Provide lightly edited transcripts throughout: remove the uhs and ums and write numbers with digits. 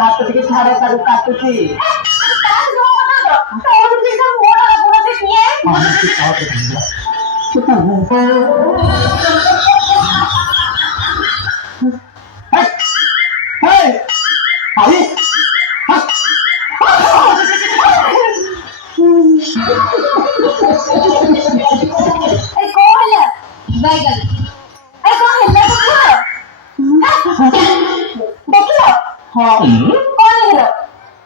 हाथ থেকে ছাড়ে তাকে কাটতেছি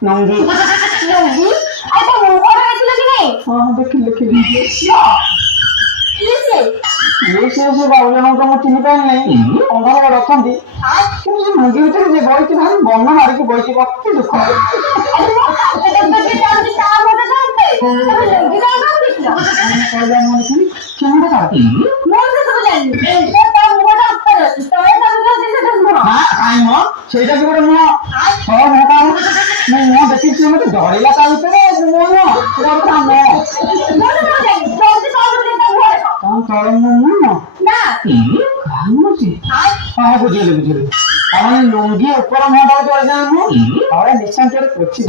नंगी नंगी ऐसा मुंह पर ऐसे लगी नहीं हाँ देखिए ये से बाबू लोगों का मुझे नहीं पहन नहीं अंदर का रखा थी क्यों ये मुंगी उधर से बोई थी भाई बॉम्ब मार के बोई थी वक्त दुख अरे वो तो के टाइम की काम होता था पे लंगी का काम दिखला कर जा मन की क्यों बता मोर से सब जानी ये तो मोटा ऊपर है तो ये सब जैसे धर्म हां आई मो सेटा के बड़े मो हां मोटा मैं मो देखि छी मते डरेला का उतरे मो पूरा काम मो तो जानी जल्दी काम दे काम करम ना काम छी हां बुझले आने लुंगी ऊपर मोटा चढ़ जाए मो और निशान तेरे पछी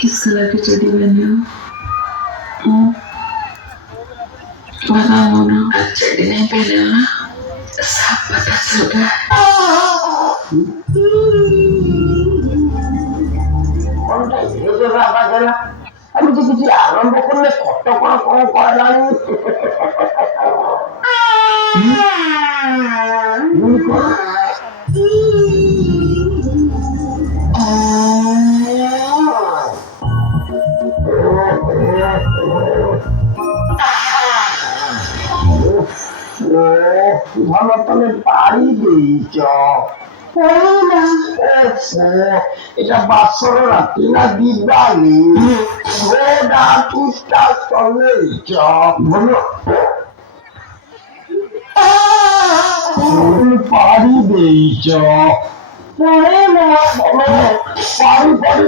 किस कलर की चड्डी पहनी हो? बताओ ना, चड्डी नहीं पहने हो ना? Sapata sudah. কোনটা ভেজে রাখা গেল আমি তো কিছু আরম্ভ করলে কত কোনো করা জানি ভালো তবে পারি দিয়েছ এটা বাসর রাত্রি না দিবানি ঘোড়া টুসটা চলে বলো পারি দিয়েছ পরে না পারি পারি